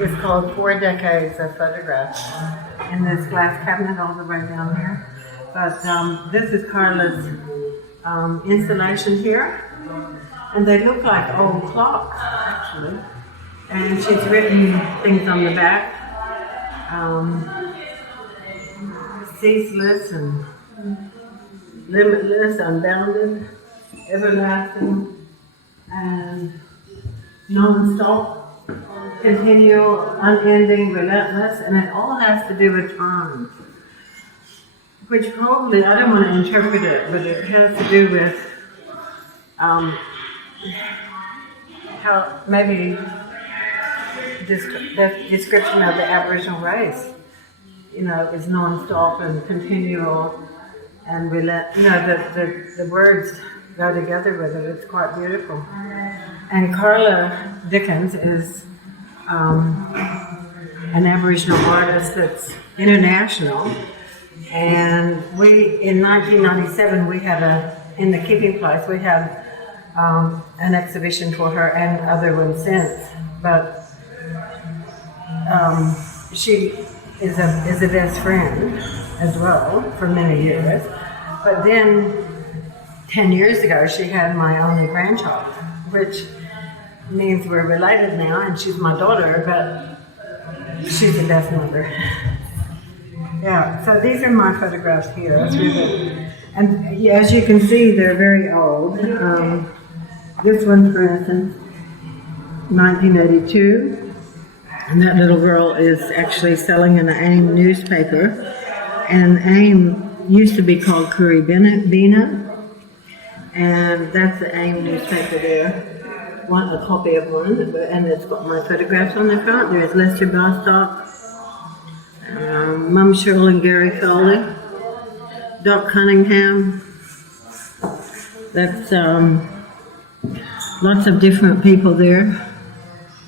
It's called 4 Decades of Photographs in this glass cabinet all the way down here. But this is Carla's installation here. And they look like old clocks, actually. And she's written things on the back. Ceaseless and limitless, unbounded, everlasting, and non-stop. Continual, unending, relentless, and it all has to do with time. Which probably, I don't want to interpret it, but it has to do with how maybe the description of the Aboriginal race, is non-stop and continual and the words go together with it. It's quite beautiful. And Carla Dickens is an Aboriginal artist that's international. And in 1997, we had in the keeping place, we had an exhibition for her and other ones since. But she is a best friend as well for many years. But then 10 years ago, she had my only grandchild, which means we're related now, and she's my daughter, but she's the best mother. Yeah, so these are my photographs here. And as you can see, they're very old. This one, for instance, 1982. And that little girl is actually selling an AIM newspaper. And AIM used to be called Bina. And that's the AIM newspaper there. Want a copy of one, and it's got my photographs on the front. There's Lester Bostock, Mum Shirley and Gary Foley, Doc Cunningham. That's lots of different people there.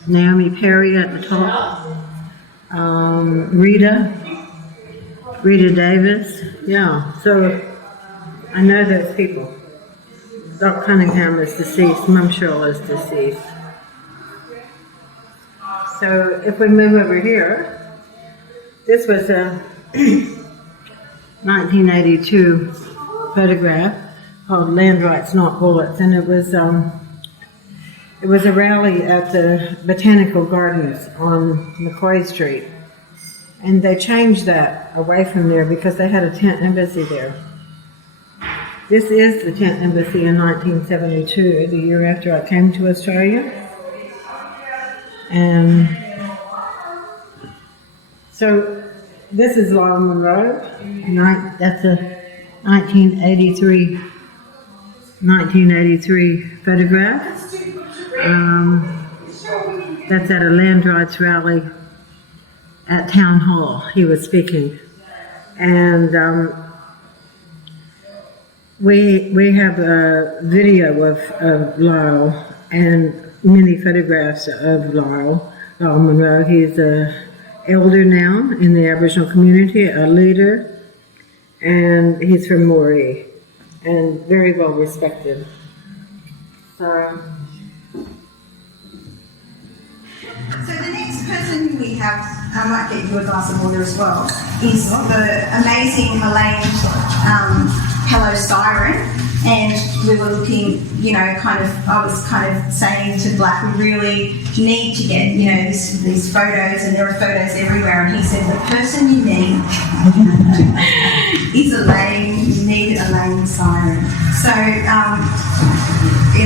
Naomi Perry at the top. Rita Davis. Yeah, so I know those people. Doc Cunningham is deceased, Mum Shirley is deceased. So if we move over here, this was a 1982 photograph called Land Rights Not Bullets, and it was a rally at the Botanical Gardens on Macquarie Street. And they changed that away from there because they had a tent embassy there. This is the tent embassy in 1972, the year after I came to Australia. And so this is Lyle Monroe. That's a 1983 photograph. That's at a land rights rally at Town Hall. He was speaking. And we have a video of Lyle and many photographs of Lyle Monroe. He's an elder now in the Aboriginal community, a leader, and he's from Moree and very well respected. So the next person who we have, I might get you a glass of water as well, is the amazing Elaine Pelot Syron. And we were looking, I was kind of saying to Blak, we really need to get, these photos, and there are photos everywhere. And he said, the person you need is Elaine, you need Elaine Syron. So,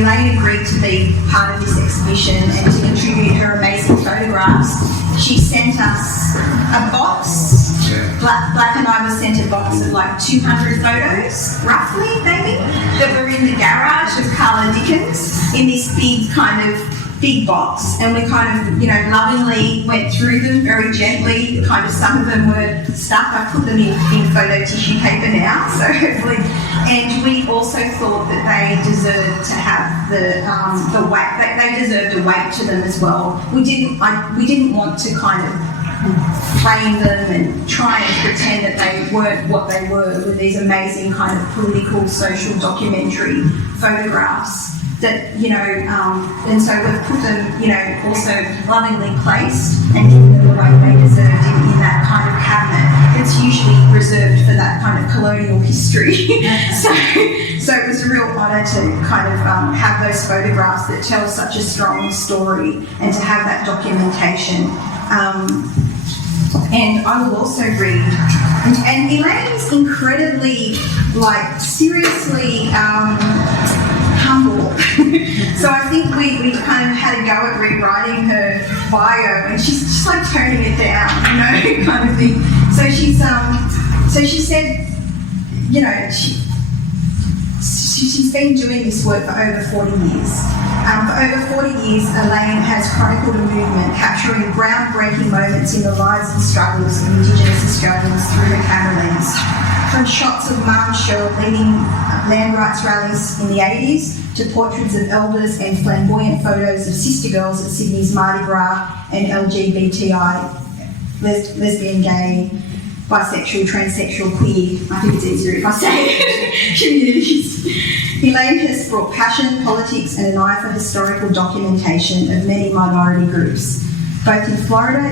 Elaine agreed to be part of this exhibition and to contribute her amazing photographs, she sent us a box. Blak and I were sent a box of like 200 photos, roughly, maybe, that were in the garage of Carla Dickens in this big box, and we kind of, lovingly went through them very gently. Kind of some of them were stuck. I put them in photo tissue paper now, so hopefully. And we also thought that they deserved to have the weight. They deserved a weight to them as well. We didn't want to kind of frame them and try and pretend that they weren't what they were with these amazing kind of political, social, documentary photographs. That, and so we've put them, also lovingly placed and given them the way they deserved in that kind of cabinet that's usually reserved for that kind of colonial history. so it was a real honour to kind of have those photographs that tell such a strong story and to have that documentation. And I will also read, and Elaine's incredibly, seriously humble. So I think we kind of had a go at rewriting her bio, and she's just like toning it down, kind of thing. So she said, she's been doing this work for over 40 years. For over 40 years, Elaine has chronicled a movement capturing groundbreaking moments in the lives and struggles of Indigenous Australians through her camera lens. From shots of Mum Shell leading land rights rallies in the 80s to portraits of elders and flamboyant photos of sister girls at Sydney's Mardi Gras and LGBTI, lesbian, gay, bisexual, transsexual, queer, I think it's easier if I say it, communities. Elaine has brought passion, politics and an eye for historical documentation of many minority groups. Both in Florida,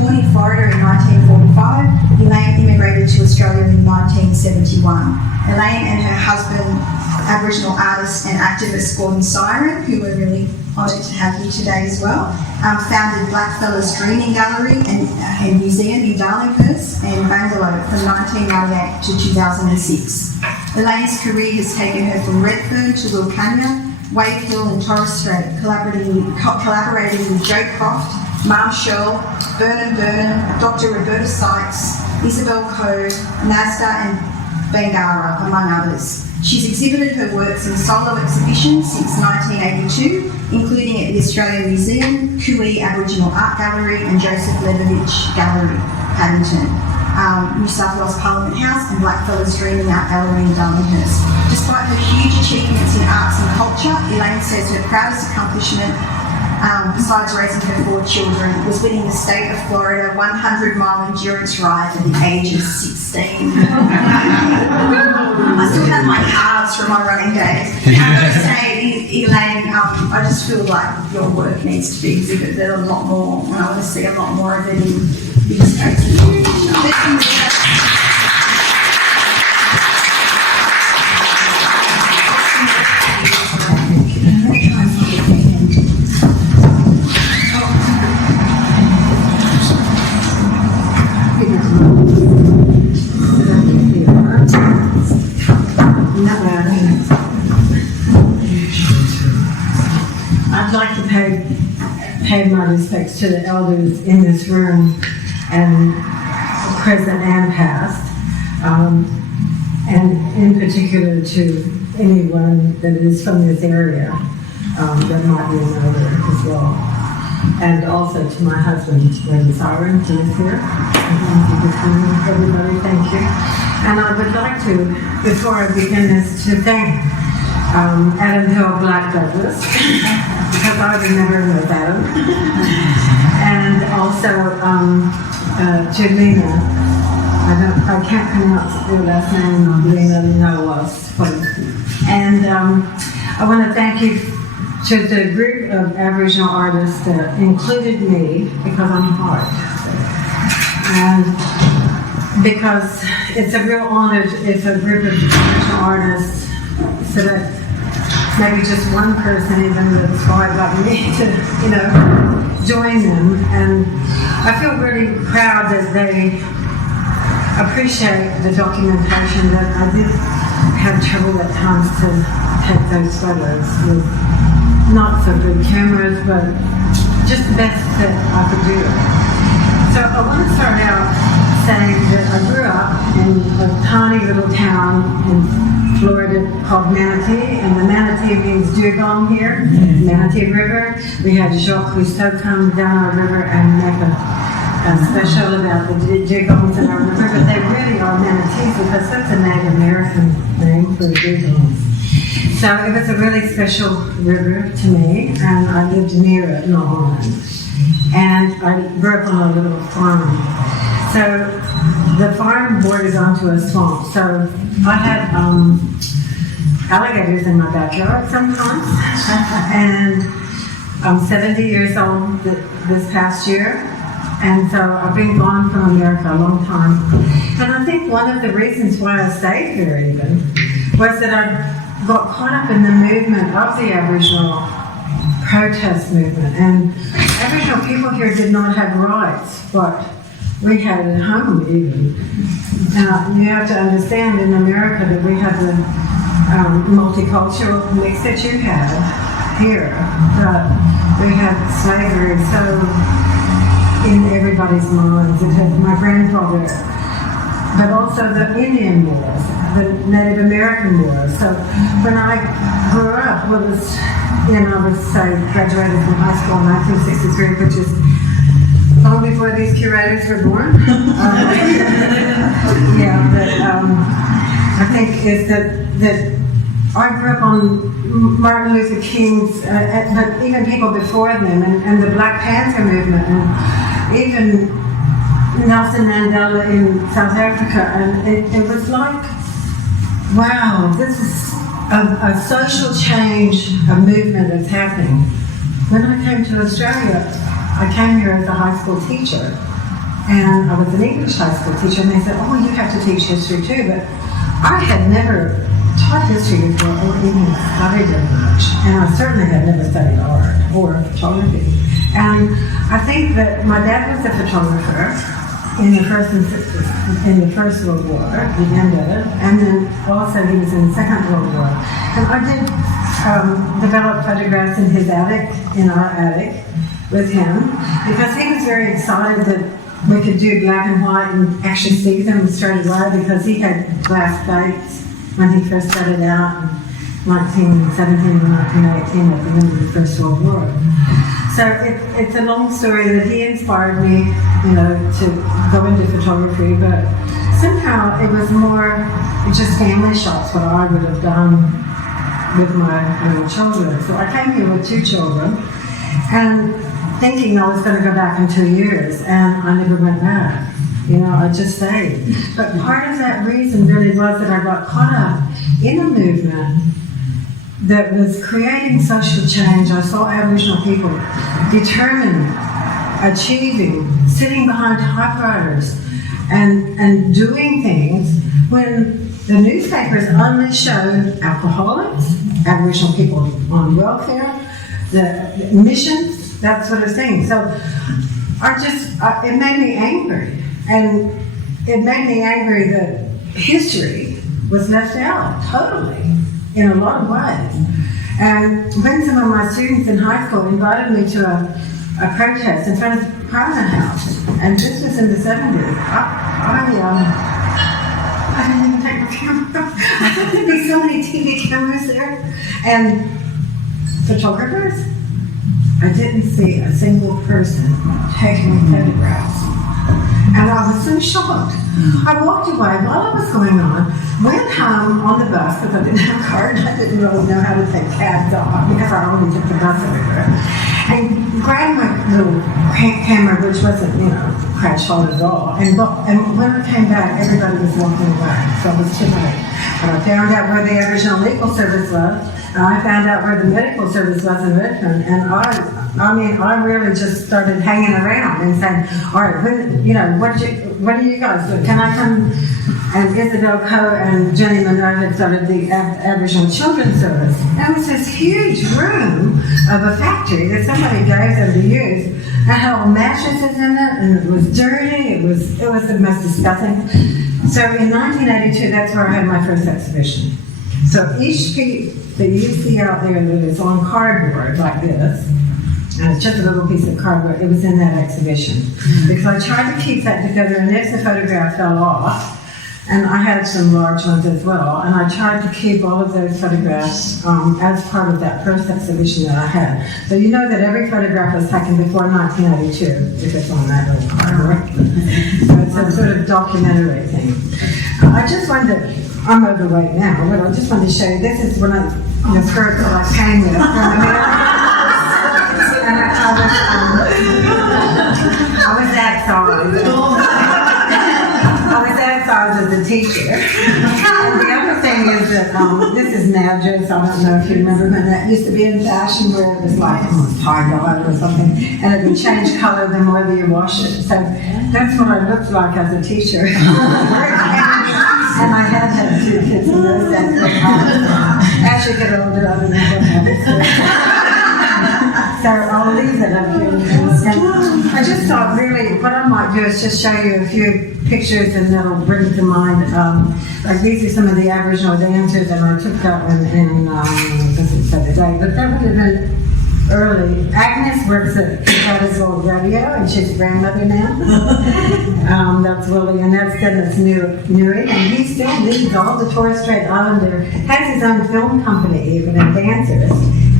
born in Florida in 1945, Elaine immigrated to Australia in 1971. Elaine and her husband, Aboriginal artist and activist Gordon Syron, who we're really honoured to have here today as well, founded Blackfellas Dreaming Gallery and Museum in Darlinghurst and Bangalore from 1998 to 2006. Elaine's career has taken her from Redfern to Wilcannia, Wave Hill and Torres Strait, collaborating with Joe Croft, Mum Shell, Burnham, Dr. Roberta Sykes, Isabel Coe, Nasda and Bangara, among others. She's exhibited her works in solo exhibitions since 1982, including at the Australian Museum, Cooey Aboriginal Art Gallery and Joseph Lebovich Gallery, Paddington, New South Wales Parliament House and Blackfellas Dreaming Art Gallery in Darlinghurst. Despite her huge achievements in arts and culture, Elaine says her proudest accomplishment, besides raising her 4 children, was winning the state of Florida 100-mile endurance ride at the age of 16. I still have my calves from my running days. I've got to say, Elaine, I just feel like your work needs to be exhibited a lot more, and I want to see a lot more of it in big spaces. I'd like to pay my respects to the elders in this room, and present and past, and in particular to anyone that is from this area that might be an elder as well. And also to my husband, Elaine Syron, who is here. Everybody, thank you. And I would like to, before I begin this, to thank Adam Hill Blak Douglas, because I remember him with Adam, and also to Lena. I can't pronounce your last name, Lena Nahlous. And I want to thank you to the group of Aboriginal artists that included me, because I'm part. And because it's a real honor if a group of Aboriginal artists select maybe just one person even that's inspired like me to join them. And I feel really proud that they appreciate the documentation that I did have trouble at times to take those photos with not so good cameras, but just the best that I could do. So I want to start out saying that I grew up in a tiny little town in Florida called Manatee, and the Manatee means dugong here, Manatee River. We had Jacques Cousteau come down our river and make a special about the dugongs in our river, but they really are manatees because that's a Native American name for the dugongs. So it was a really special river to me, and I lived near it, Nahlous. And I grew up on a little farm. So the farm bordered onto a swamp. So I had alligators in my backyard sometimes. And I'm 70 years old this past year. And so I've been gone from America a long time. And I think one of the reasons why I stayed here even was that I got caught up in the movement of the Aboriginal protest movement. And Aboriginal people here did not have rights, but we had at home even. You have to understand in America that we have the multicultural mix that you have here. But we had slavery so in everybody's minds. It had my grandfather, but also the Indian wars, the Native American wars. So when I grew up, I would say graduated from high school in 1963, which is long before these curators were born. I think is that I grew up on Martin Luther King's, but even people before them, and the Black Panther movement, and even Nelson Mandela in South Africa, and it was like, wow, this is a social change, a movement that's happening. When I came to Australia, I came here as a high school teacher, and I was an English high school teacher, and they said, oh, you have to teach history too, but I had never taught history before or even studied it much, and I certainly had never studied art or photography. And I think that my dad was a photographer in the First World War, the end of it, and then also he was in the Second World War. And I did develop photographs in his attic, in our attic, with him, because he was very excited that we could do black and white and actually see them straight away, because he had glass plates when he first started out in 1917 and 1918 at the end of the First World War. So it's a long story that he inspired me, to go into photography, but somehow it was more just family shots, what I would have done with my children. So I came here with 2 children, and thinking I was going to go back in 2 years, and I never went back. I just stayed. But part of that reason really was that I got caught up in a movement that was creating social change. I saw Aboriginal people determined, achieving, sitting behind typewriters and doing things when the newspapers only showed alcoholics, Aboriginal people on welfare, the missions, that sort of thing. So it made me angry. And it made me angry that history was left out totally, in a lot of ways. And when some of my students in high school invited me to a protest in front of Parliament House, and this was in the 70s, I didn't even take my camera. I thought there'd be so many TV cameras there. And photographers, I didn't see a single person taking photographs. And I was so shocked. I walked away while it was going on, went home on the bus because I didn't have a car and I didn't really know how to take cabs off because I only took the bus everywhere. And grabbed my little camera, which wasn't, crash hard at all. And when I came back, everybody was walking away, so it was too late. And I found out where the Aboriginal Legal Service was, and I found out where the medical service was in Richmond, and I really just started hanging around and saying, all right, what do you guys do? Can I come Isabel Coe and Jenny Monroe had started the Aboriginal Children's Service. There was this huge room of a factory that somebody gave them to use. It had all mattresses in it, and it was dirty. It was the most disgusting. So in 1982, that's where I had my first exhibition. So each piece that you see out there that is on cardboard like this, and it's just a little piece of cardboard, it was in that exhibition. Because I tried to keep that together, and if the photograph fell off, and I had some large ones as well, and I tried to keep all of those photographs as part of that first exhibition that I had. So you know that every photograph was taken before 1982, if it's on that little card. So it's a sort of documentary thing. I just wanted to, I'm overweight now, but I just wanted to show you, this is one of the skirts that I came with from America. And I was that size. I was that size as a teacher. And the other thing is that this is Nahlous. I don't know if you remember when that used to be in fashion, where it was like tie-dye or something, and it would change color the more that you wash it. So that's what I looked like as a teacher. And I had had 2 kids in those days. As you get older, I don't know what happens. So I'll leave it up here. I just thought really what I might do is just show you a few pictures, and that'll bring to mind, like these are some of the Aboriginal dancers, and I took that one in, doesn't say the day, but that would have been early. Agnes works at Torres old radio, and she's grandmother now. That's Willie, and that's Dennis Newey, and he still leads all the Torres Strait Islander, has his own film company even, and dancers,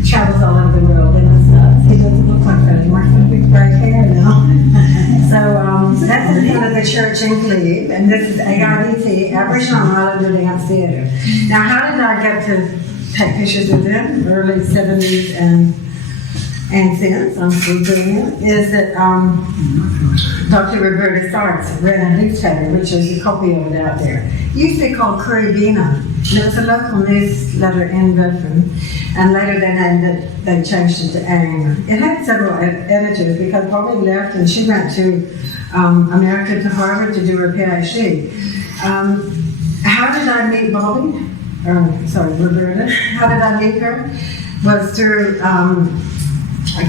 travels all over the world, and it's nuts. He doesn't look like that anymore, he's got big gray hair now. So that's the name of the church in Cleve, and this is AIDT, Aboriginal Islander Dance Theatre. Now, how did I get to take pictures of them? Early 70s and since, I'm still doing it, is that Dr. Roberta Sarks read a newspaper, which is a copy of it out there. It used to be called Kuribina. It was a local newsletter in Bedford, and later they changed it to AIM. It had several editors because Bobby left and she went to America, to Harvard to do her PhD. How did I meet Bobby? Roberta. How did I meet her? Was through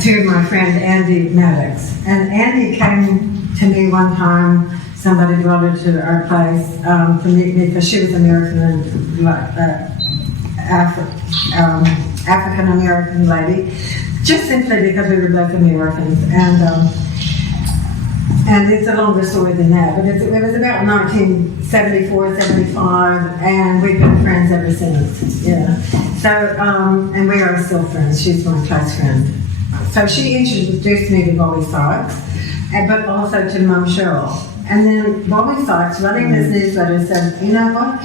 to my friend Andy Maddox. And Andy came to me one time, somebody brought her to our place to meet me, because she was American and African-American lady, just simply because we were both Americans. And it's a longer story than that, but it was about 1974, 75, and we've been friends ever since, yeah. So, and we are still friends. She's my close friend. So she introduced me to Bobby Sykes, but also to Mum Cheryl. And then Bobby Sykes, running this newsletter, said, you know what?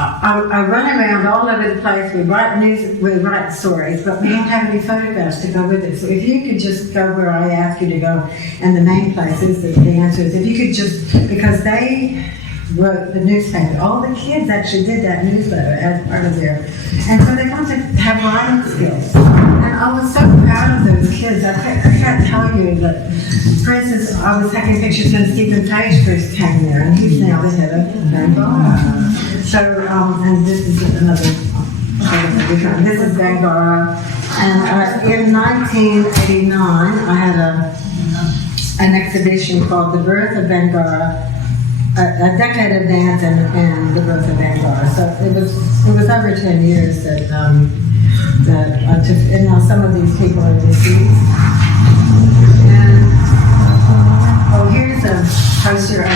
I run around all over the place. We write stories, but we don't have any photographs to go with it. So if you could just go where I ask you to go, and the main places, the answers, if you could just, because they wrote the newspaper. All the kids actually did that newsletter as part of their, and so they got to have writing skills. And I was so proud of those kids. I can't tell you that, for instance, I was taking pictures when Stephen Page first came there, and he's now the head of Bangara. So, and this is another, this is Bangara. And in 1989, I had an exhibition called The Birth of Bangara, a decade of dance and the birth of Bangara. So it was over 10 years that I took, and now some of these people are deceased. And here's a poster of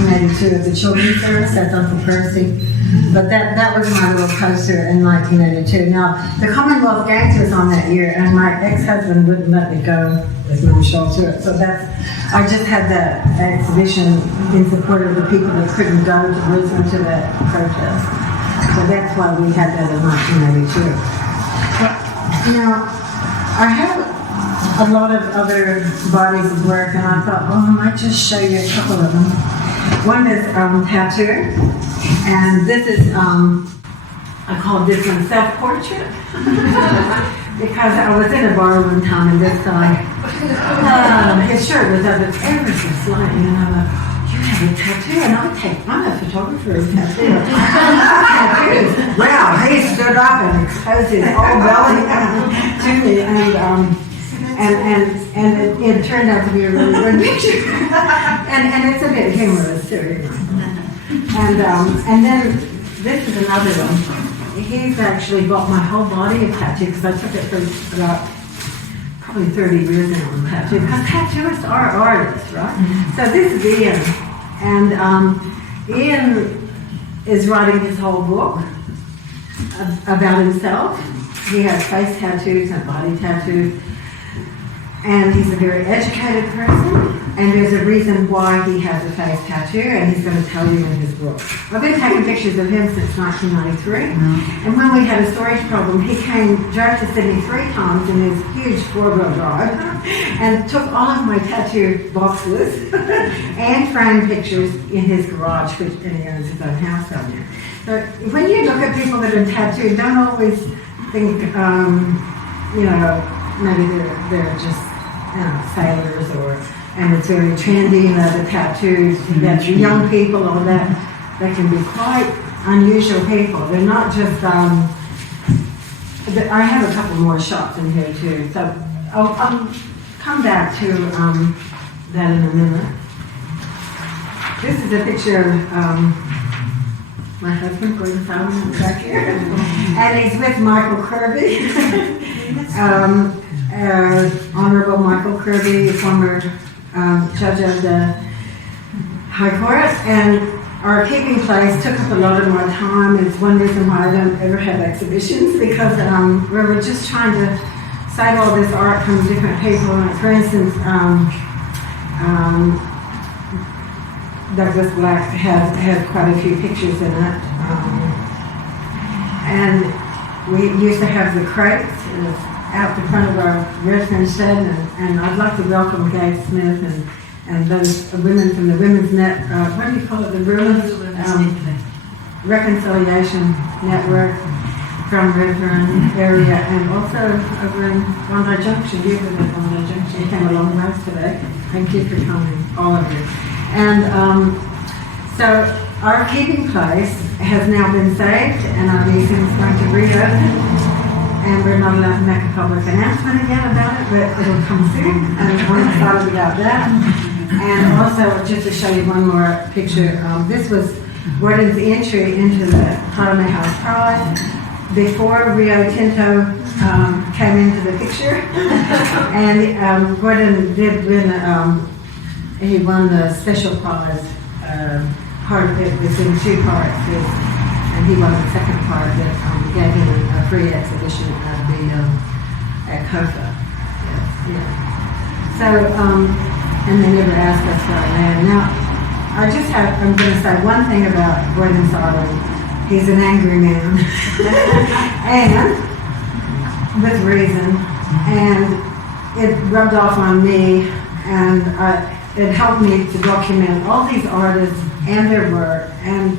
1982 of the Children's Service. That's Uncle Percy. But that was my little poster in 1982. Now, the Commonwealth Games was on that year, and my ex-husband wouldn't let me go with my show to it. So I just had that exhibition in support of the people that couldn't go to listen to that protest. So that's why we had that in 1982. But, I have a lot of other bodies of work, and I thought, I might just show you a couple of them. One is tattoo, and this is, I called this one self-portrait, because I was in a bar one time, and this guy, his shirt was up ever so slightly, and I thought, you have a tattoo tattoo, and I'm a photographer of tattoos. Wow, he stood up and exposed his whole belly to me, and it turned out to be a really good picture. and it's a bit humorous too, you know. And then this is another one. He's actually got my whole body of tattoo because I took it for about probably 30 years now on tattoo, because tattooists are artists, right? So this is Ian, and Ian is writing his whole book about himself. He has face tattoos and body tattoos, and he's a very educated person, and there's a reason why he has a face tattoo, and he's going to tell you in his book. I've been taking pictures of him since 1993, and when we had a storage problem, he drove to Sydney 3 times in his huge 4-wheel drive, and took all of my tattoo boxes and framed pictures in his garage, and he owns his own house down there. So when you look at people that are tattooed, don't always think, maybe they're just sailors, and it's very trendy, the tattoos, that young people, all that, they can be quite unusual people. They're not just, I have a couple more shots in here too, so I'll come back to that in a minute. This is a picture of my husband, Gordon Salmon, back here, and he's with Michael Kirby. Honorable Michael Kirby, former judge of the High Court, and our keeping place took up a lot of my time. It's one reason why I don't ever have exhibitions, because we were just trying to save all this art from different people. Like, for instance, Douglas Blak had quite a few pictures in it, and we used to have the crates out the front of our residence shed, and I'd like to welcome Gabe Smith and those women from the Women's Net, what do you call it, the Women's Reconciliation Network from Redfern area, and also over in Bondi Junction. You live at Bondi Junction. You came a long way today. Thank you for coming, all of you. And so our keeping place has now been saved, and our museum is going to reopen. And we're not allowed to make a public announcement again about it, but it'll come soon, and we're excited about that. And also, just to show you one more picture, this was Gordon's entry into the Parliament House Prize before Rio Tinto came into the picture. And Gordon did win, he won the special prize. Part of it was in 2 parts. And he won the second part that gave him a free exhibition at COFA. Yeah. So, and they never asked us for our land. Now, I'm going to say one thing about Gordon Syron. He's an angry man, and with reason, and it rubbed off on me, and it helped me to document all these artists and their work, and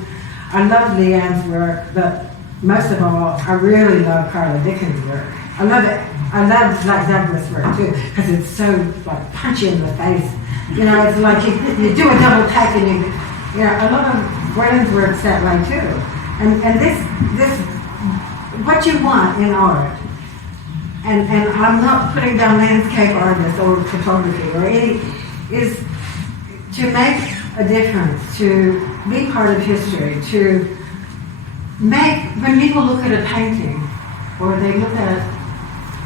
I love Leanne's work, but most of all, I really love Carla Dickens' work. I love it. I love like Douglas' work too, because it's so like punchy in the face. It's like you do a double take and I love Gordon's work that way too. And this what you want in art, and I'm not putting down landscape artists or photography or any, is to make a difference, to be part of history, to make, when people look at a painting or they look at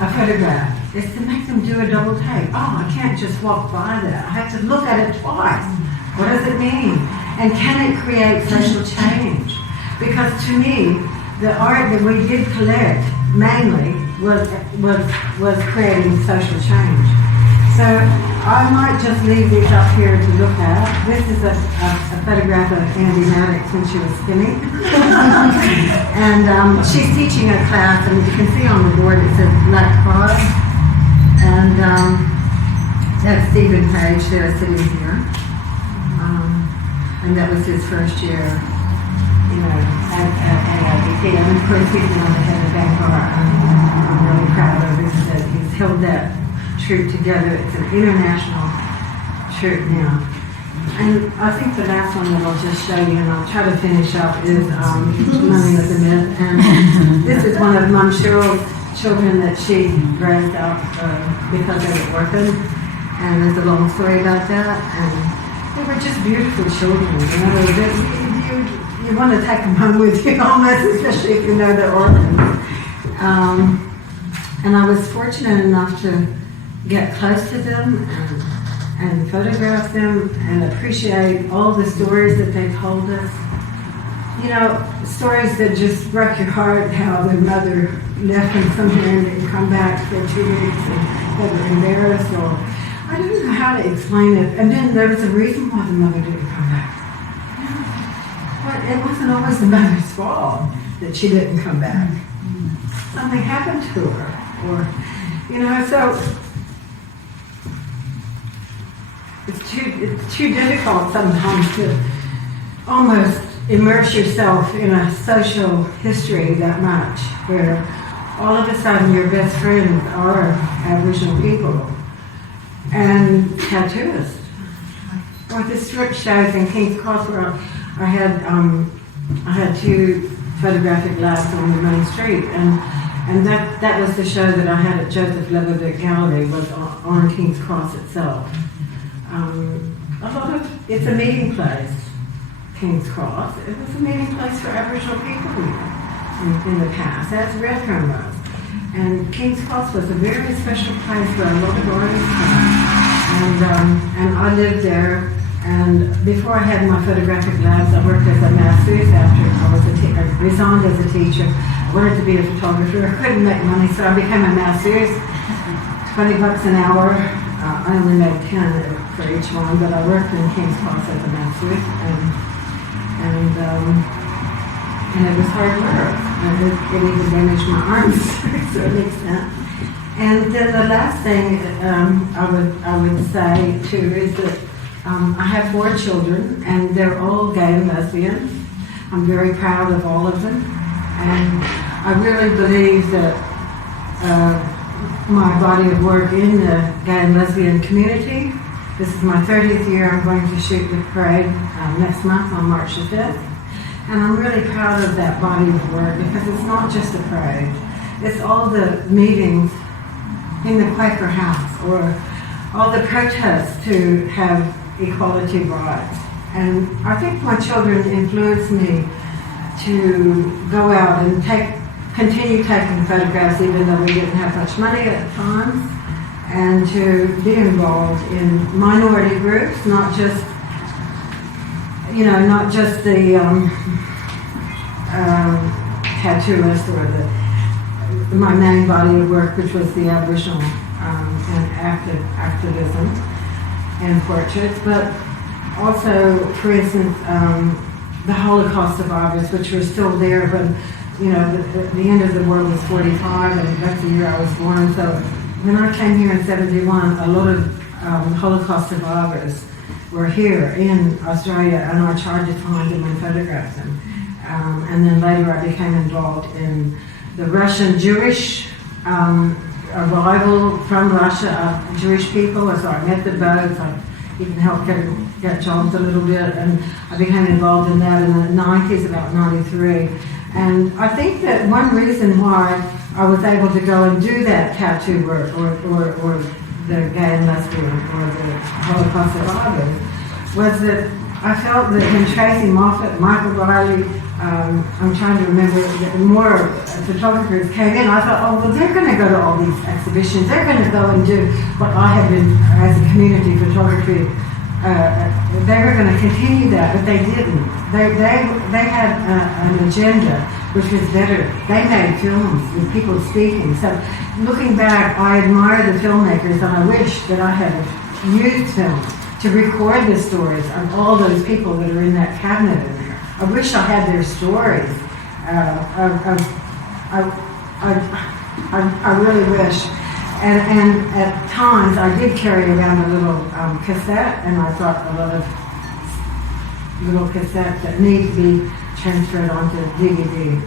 a photograph, is to make them do a double take. Oh, I can't just walk by that. I have to look at it twice. What does it mean? And can it create social change? Because to me, the art that we did collect mainly was creating social change. So I might just leave these up here to look at. This is a photograph of Andy Maddox when she was skinny. And she's teaching a class, and you can see on the board it says Black Cross. And that's Stephen Page there sitting here. And that was his first year, at AIBT. And of course he's been on the head of Bangor. I'm really proud of this, that he's held that troop together. It's an international troop now. And I think the last one that I'll just show you, and I'll try to finish up, is Money of the Myth. And this is one of Mum Cheryl's children that she raised up because they were orphaned. And there's a long story about that. And they were just beautiful children. You want to take them home with you almost, especially if you know they're orphans. And I was fortunate enough to get close to them and photograph them and appreciate all the stories that they told us. You know, stories that just broke your heart, how their mother left them somewhere and didn't come back for 2 weeks and they were embarrassed, or I didn't know how to explain it. And then there was a reason why the mother didn't come back. But it wasn't always the mother's fault that she didn't come back. Something happened to her, or, you know, so it's too difficult sometimes to almost immerse yourself in a social history that much, where all of a sudden your best friends are Aboriginal people and tattooists. Or the strip shows in King's Cross where I had 2 photographic labs on the main street, and that was the show that I had at Joseph Leatherbeck Gallery, was on King's Cross itself. It's a meeting place, King's Cross. It was a meeting place for Aboriginal people in the past, as Redfern was. And King's Cross was a very special place where a lot of artists came. And I lived there. And before I had my photographic labs, I worked as a masseuse after I resigned as a teacher. I wanted to be a photographer. I couldn't make money, so I became a masseuse. $20 an hour. I only made 10 for each one, but I worked in King's Cross as a masseuse, and it was hard work. And it even damaged my arms to an extent. And then the last thing I would say too is that I have 4 children, and they're all gay and lesbian. I'm very proud of all of them, and I really believe that my body of work in the gay and lesbian community. This is my 30th year. I'm going to shoot the parade next month on March the 5th, and I'm really proud of that body of work because it's not just a parade. It's all the meetings in the Quaker House, or all the protests to have equality rights. And I think my children influenced me to go out and continue taking photographs even though we didn't have much money at times, and to be involved in minority groups, not just the tattooist or my main body of work, which was the Aboriginal and activism and portraits, but also, for instance, the Holocaust survivors, which were still there when, the end of the world was 45, and that's the year I was born. So when I came here in 71, a lot of Holocaust survivors were here in Australia, and I tried to find them and photograph them. And then later I became involved in the Russian Jewish arrival from Russia of Jewish people. So I met the boats, I even helped get jobs a little bit, and I became involved in that in the 90s, about 93. And I think that one reason why I was able to go and do that tattoo work, or the gay and lesbian, or the Holocaust survivors, was that I felt that when Tracy Moffat, Michael Riley, I'm trying to remember, more photographers came in, I thought, oh, well, they're going to go to all these exhibitions. They're going to go and do what I have been, as a community photography, they were going to continue that, but they didn't. They had an agenda which was better. They made films with people speaking. So looking back, I admire the filmmakers, and I wish that I had used film to record the stories of all those people that are in that cabinet in there. I wish I had their stories. I really wish. And at times I did carry around a little cassette, and I thought a lot of little cassettes that need to be transferred onto DVD.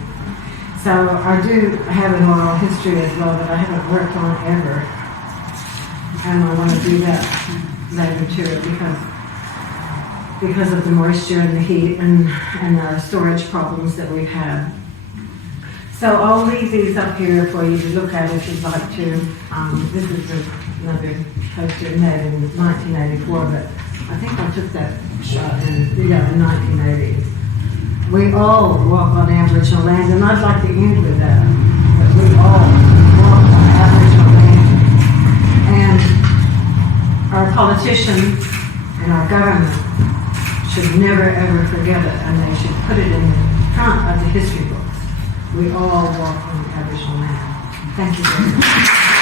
So I do have an oral history as well that I haven't worked on ever, and I want to do that later too, because because of the moisture and the heat and our storage problems that we've had. So I'll leave these up here for you to look at if you'd like to. This is another poster made in 1984, but I think I took that shot in 1980. We all walk on Aboriginal land, and I'd like to end with that. That we all walk on Aboriginal land, and our politicians and our government should never ever forget it, and they should put it in the front of the history books. We all walk on Aboriginal land. Thank you very much.